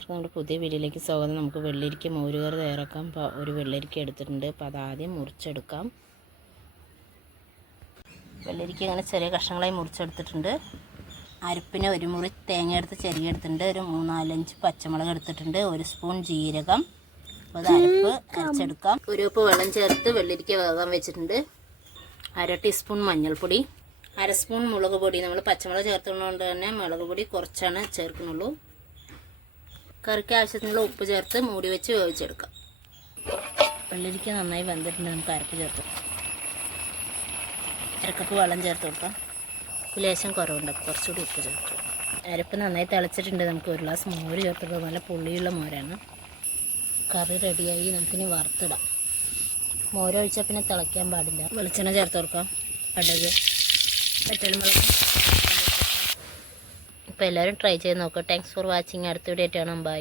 നമ്മുടെ പുതിയ വീഡിയോയിലേക്ക് സ്വാഗതം. നമുക്ക് വെള്ളരിക്ക മോരുകറി തയ്യാറാക്കാം. അപ്പോൾ ഒരു വെള്ളരിക്ക എടുത്തിട്ടുണ്ട്. അപ്പോൾ അതാദ്യം മുറിച്ചെടുക്കാം. വെള്ളരിക്ക അങ്ങനെ ചെറിയ കഷ്ണങ്ങളായി മുറിച്ചെടുത്തിട്ടുണ്ട്. അരപ്പിന് ഒരു മുറി തേങ്ങ എടുത്ത് ചെറിയെടുത്തിട്ടുണ്ട് ഒരു മൂന്നാലഞ്ച് പച്ചമുളക് എടുത്തിട്ടുണ്ട്. ഒരു സ്പൂൺ ജീരകം. അപ്പോൾ അത് അരപ്പ് അരച്ചെടുക്കാം. ഒരു ഉപ്പ് വെള്ളം ചേർത്ത് വെള്ളരിക്ക വേകാൻ വെച്ചിട്ടുണ്ട്. അര ടീസ്പൂൺ മഞ്ഞൾപ്പൊടി. അര സ്പൂൺ മുളക് പൊടി. നമ്മൾ പച്ചമുളക് ചേർത്തുകൊണ്ട് തന്നെ മുളക് പൊടി കുറച്ചാണ് ചേർക്കുന്നുള്ളൂ. കറിക്ക് ആവശ്യത്തിനുള്ള ഉപ്പ് ചേർത്ത് മൂടി വെച്ച് വേവിച്ചെടുക്കാം. വെള്ളരിക്ക നന്നായി വെന്തിട്ടുണ്ട്. നമുക്ക് അരപ്പ് ചേർത്ത്. അരക്കപ്പ് വെള്ളം ചേർത്ത് കൊടുക്കാം. ലേശം കുറവുണ്ട്. കുറച്ചുകൂടി ഉപ്പ് ചേർത്ത് അരപ്പ് നന്നായി തിളച്ചിട്ടുണ്ട്. നമുക്ക് ഒരു ഗ്ലാസ് മോര് ചേർത്തിട്ട് നല്ല പുള്ളിയുള്ള മോരാണ്. കറി റെഡിയായി. നമുക്കിനി വറുത്തിടാം. മോര് ഒഴിച്ചാൽ പിന്നെ തിളയ്ക്കാൻ പാടില്ല. വെളിച്ചെണ്ണ ചേർത്ത് കൊടുക്കാം. കടുക് പച്ചമുളക് അപ്പോൾ എല്ലാവരും ട്രൈ ചെയ്ത് നോക്കുക താങ്ക്സ് ഫോർ വാച്ചിങ് അടുത്ത വീഡിയോ ആയിട്ടാണ് ബൈ